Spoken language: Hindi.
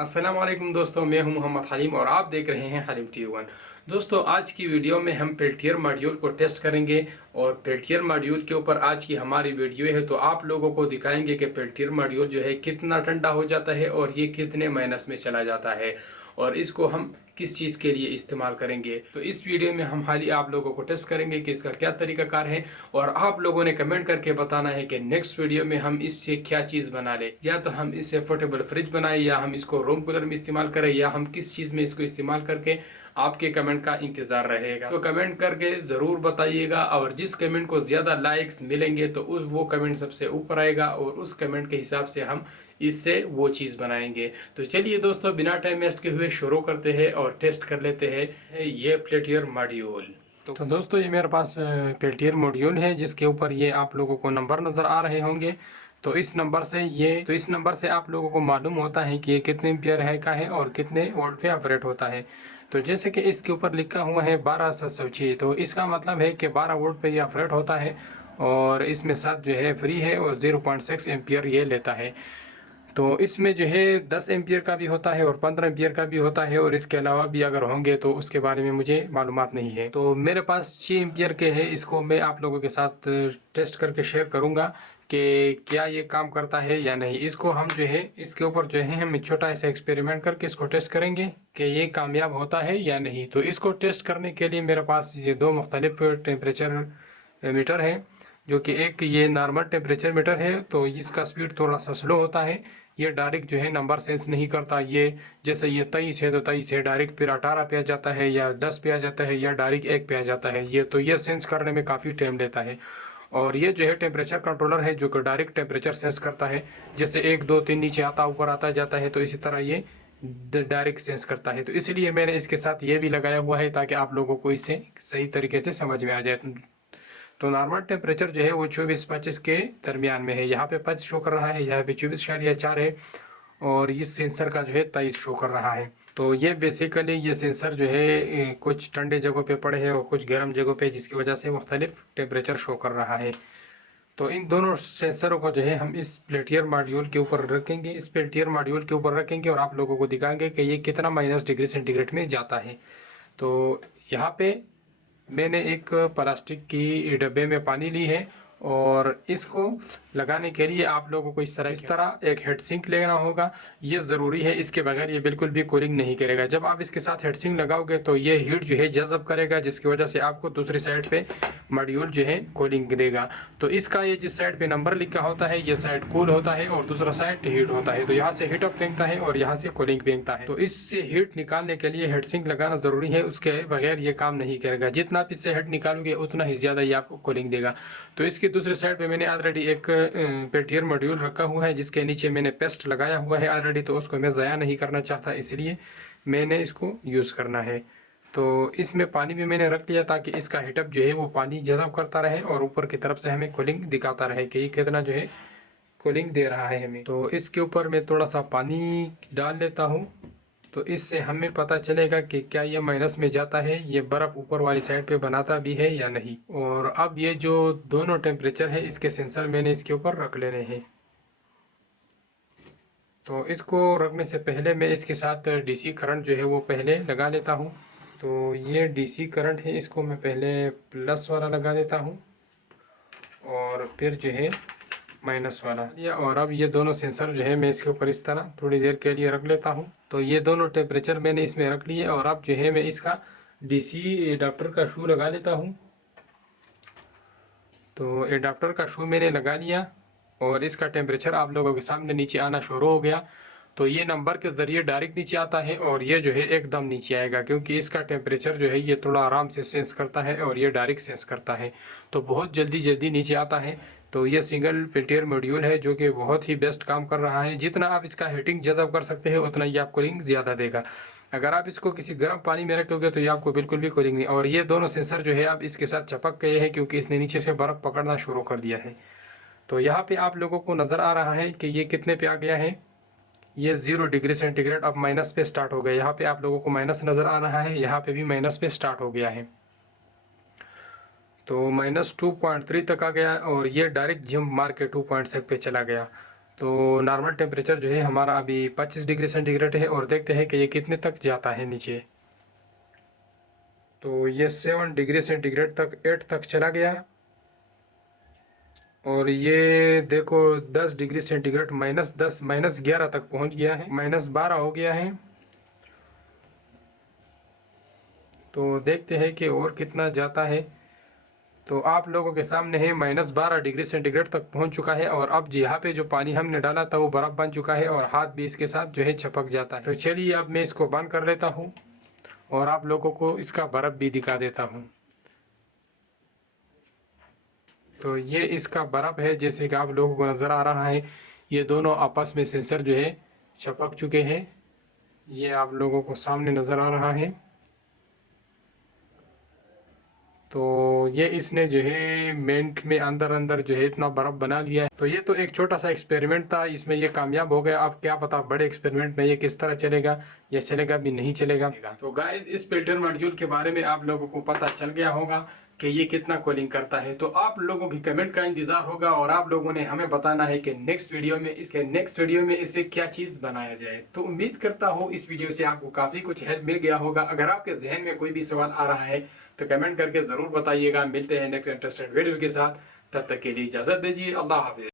अस्सलाम वालेकुम दोस्तों, मैं हूं मोहम्मद हलीम और आप देख रहे हैं हलीम टी1। दोस्तों, आज की वीडियो में हम पेल्टियर मॉड्यूल को टेस्ट करेंगे और पेल्टियर मॉड्यूल के ऊपर आज की हमारी वीडियो है। तो आप लोगों को दिखाएंगे कि पेल्टियर मॉड्यूल जो है कितना ठंडा हो जाता है और ये कितने माइनस में चला जाता है और इसको हम किस चीज़ के लिए इस्तेमाल करेंगे। तो इस वीडियो में हम हाल ही आप लोगों को टेस्ट करेंगे कि इसका क्या तरीकाकार है और आप लोगों ने कमेंट करके बताना है कि नेक्स्ट वीडियो में हम इससे क्या चीज़ बना ले, या तो हम इससे पोर्टेबल फ्रिज बनाए, या हम इसको रूम कूलर में इस्तेमाल करें, या हम किस चीज़ में इसको इस्तेमाल करके आपके कमेंट का इंतज़ार रहेगा। तो कमेंट करके ज़रूर बताइएगा और जिस कमेंट को ज़्यादा लाइक्स मिलेंगे तो उस वो कमेंट सबसे ऊपर आएगा और उस कमेंट के हिसाब से हम इससे वो चीज़ बनाएंगे। तो चलिए दोस्तों, बिना टाइम वेस्ट के हुए शुरू करते हैं और टेस्ट कर लेते हैं ये पेल्टियर मॉड्यूल। तो दोस्तों, ये मेरे पास पेल्टियर मॉड्यूल है जिसके ऊपर ये आप लोगों को नंबर नज़र आ रहे होंगे। तो इस नंबर से आप लोगों को मालूम होता है कि ये कितने एम्पियर है का है और कितने वोल्ट पे ऑपरेट होता है। तो जैसे कि इसके ऊपर लिखा हुआ है 12706, तो इसका मतलब है कि 12 वोल्ट पे ये ऑपरेट होता है और इसमें 7 जो है फ्री है और 0.6 एम्पियर ये लेता है। तो इसमें जो है 10 एम्पियर का भी होता है और 15 एम्पियर का भी होता है और इसके अलावा भी अगर होंगे तो उसके बारे में मुझे मालूमात नहीं है। तो मेरे पास 6 एम्पियर के है, इसको मैं आप लोगों के साथ टेस्ट करके शेयर करूंगा कि क्या ये काम करता है या नहीं। इसको हम जो है इसके ऊपर जो है हम छोटा सा एक्सपेरिमेंट करके इसको टेस्ट करेंगे कि ये कामयाब होता है या नहीं। तो इसको टेस्ट करने के लिए मेरे पास ये दो मुख्तलिफ टेम्परेचर मीटर है, जो कि एक ये नॉर्मल टेम्परेचर मीटर है तो इसका स्पीड थोड़ा सा स्लो होता है। ये डायरेक्ट जो है नंबर सेंस नहीं करता। ये जैसे ये 23 है तो 23 है डायरेक्ट, फिर 18 पे आ जाता है या 10 पे आ जाता है या डायरेक्ट 1 पे आ जाता है। ये सेंस करने में काफ़ी टाइम लेता है। और ये जो है टेम्परेचर कंट्रोलर है जो कि डायरेक्ट टेम्परेचर सेंस करता है। जैसे 1 2 3 नीचे आता ऊपर आता जाता है, तो इसी तरह ये डायरेक्ट सेंस करता है। तो इसलिए मैंने इसके साथ ये भी लगाया हुआ है ताकि आप लोगों को इससे सही तरीके से समझ में आ जाए। तो नॉर्मल टेम्परेचर जो है वो 24-25 के दरमियान में है। यहाँ पे 25 शो कर रहा है, यहाँ पे 24.4 है और इस सेंसर का जो है 23 शो कर रहा है। तो ये बेसिकली ये सेंसर जो है कुछ ठंडे जगहों पे पड़े हैं और कुछ गर्म जगहों पे, जिसकी वजह से मुख्तलिफ टेम्परेचर शो कर रहा है। तो इन दोनों सेंसरों को जो है हम इस पेल्टियर मॉड्यूल के ऊपर रखेंगे, और आप लोगों को दिखाएंगे कि ये कितना -डिग्री सेंटीग्रेड में जाता है। तो यहाँ पे मैंने एक प्लास्टिक की डब्बे में पानी ली है और इसको लगाने के लिए आप लोगों को इस तरह एक हेड सिंक लेना होगा। ये ज़रूरी है, इसके बगैर ये बिल्कुल भी कूलिंग नहीं करेगा। जब आप इसके साथ हेड सिंक लगाओगे तो ये हीट जो है जज़ब करेगा, जिसकी वजह से आपको दूसरी साइड पे मॉड्यूल जो है कूलिंग देगा। तो इसका ये जिस साइड पे नंबर लिखा होता है ये साइड कूल होता है और दूसरा साइड हीट होता है। तो यहाँ से हीट अप फेंकता है और यहाँ से कूलिंग फेंकता है। तो इससे हीट निकालने के लिए हेड सिंक लगाना ज़रूरी है, उसके बगैर ये काम नहीं करेगा। जितना आप इससे हीट निकालोगे उतना ही ज़्यादा ये आपको कूलिंग देगा। तो इसकी दूसरी साइड पे मैंने ऑलरेडी एक पेल्टियर मॉड्यूल रखा हुआ है जिसके नीचे मैंने पेस्ट लगाया हुआ है ऑलरेडी, तो उसको मैं ज़ाया नहीं करना चाहता, इसलिए मैंने इसको यूज़ करना है। तो इसमें पानी भी मैंने रख लिया ताकि इसका हीटअप जो है वो पानी जज़ब करता रहे और ऊपर की तरफ से हमें कूलिंग दिखाता रहे कि ये कितना जो है कूलिंग दे रहा है हमें। तो इसके ऊपर मैं थोड़ा सा पानी डाल लेता हूँ, तो इससे हमें पता चलेगा कि क्या ये माइनस में जाता है, ये बर्फ़ ऊपर वाली साइड पे बनाता भी है या नहीं। और अब ये जो दोनों टेम्परेचर है इसके सेंसर मैंने इसके ऊपर रख लेने हैं। तो इसको रखने से पहले मैं इसके साथ डीसी करंट जो है वो पहले लगा लेता हूँ। तो ये डीसी करंट है, इसको मैं पहले प्लस वाला लगा देता हूँ और फिर जो है माइनस वाला या। और अब ये दोनों सेंसर जो है मैं इसके ऊपर इस तरह थोड़ी देर के लिए रख लेता हूँ। तो ये दोनों टेम्परेचर मैंने इसमें रख लिए और अब जो है मैं इसका डीसी एडाप्टर का शू लगा लेता हूँ। तो एडाप्टर का शू मैंने लगा लिया और इसका टेम्परेचर आप लोगों के सामने नीचे आना शुरू हो गया। तो ये नंबर के ज़रिए डायरेक्ट नीचे आता है और ये जो है एकदम नीचे आएगा, क्योंकि इसका टेम्परेचर जो है ये थोड़ा आराम से सेंस करता है और ये डायरेक्ट सेंस करता है, तो बहुत जल्दी नीचे आता है। तो ये सिंगल पेल्टियर मॉड्यूल है जो कि बहुत ही बेस्ट काम कर रहा है। जितना आप इसका हीटिंग जज़ब कर सकते हैं उतना ही आप कूलिंग ज़्यादा देगा। अगर आप इसको किसी गर्म पानी में रखोगे तो ये आपको बिल्कुल भी कूलिंग नहीं। और ये दोनों सेंसर जो है अब इसके साथ चपक गए हैं क्योंकि इसने नीचे से बर्फ़ पकड़ना शुरू कर दिया है। तो यहाँ पे आप लोगों को नज़र आ रहा है कि ये कितने पे आ गया है। ये 0 डिग्री सेंटीग्रेड अब माइनस पे स्टार्ट हो गया। यहाँ पे आप लोगों को माइनस नज़र आ रहा है, यहाँ पे भी माइनस पे स्टार्ट हो गया है। तो -2.3 तक आ गया और ये डायरेक्ट जंप मार के 2.6 पे चला गया। तो नॉर्मल टेम्परेचर जो है हमारा अभी 25 डिग्री सेंटीग्रेड है और देखते हैं कि ये कितने तक जाता है नीचे। तो ये 7 डिग्री सेंटीग्रेड तक 8 तक चला गया और ये देखो 10 डिग्री सेंटीग्रेड -10 -11 तक पहुंच गया है, -12 हो गया है। तो देखते हैं कि और कितना जाता है। तो आप लोगों के सामने है -12 डिग्री सेंटीग्रेड तक पहुंच चुका है और अब यहाँ पे जो पानी हमने डाला था वो बर्फ़ बन चुका है और हाथ भी इसके साथ जो है चिपक जाता है। तो चलिए अब मैं इसको बंद कर लेता हूँ और आप लोगों को इसका बर्फ़ भी दिखा देता हूँ। तो ये इसका बर्फ़ है, जैसे कि आप लोगों को नज़र आ रहा है। ये दोनों आपस में सेंसर जो है चिपक चुके हैं, ये आप लोगों को सामने नज़र आ रहा है। तो ये इसने जो है मिनट में अंदर अंदर जो है इतना बर्फ़ बना लिया है। तो ये तो एक छोटा सा एक्सपेरिमेंट था, इसमें ये कामयाब हो गया। अब क्या पता बड़े एक्सपेरिमेंट में ये किस तरह चलेगा, या चलेगा भी नहीं चलेगा। तो गाइस इस पेल्टियर मॉड्यूल के बारे में आप लोगों को पता चल गया होगा कि ये कितना कूलिंग करता है। तो आप लोगों की कमेंट का इंतजार होगा और आप लोगों ने हमें बताना है कि नेक्स्ट वीडियो में इससे क्या चीज़ बनाया जाए। तो उम्मीद करता हूँ इस वीडियो से आपको काफ़ी कुछ हेल्प मिल गया होगा। अगर आपके जहन में कोई भी सवाल आ रहा है तो कमेंट करके ज़रूर बताइएगा। मिलते हैं नेक्स्ट इंटरेस्टेड वीडियो के साथ, तब तक के लिए इजाज़त दीजिए। अल्लाह हाफिज़।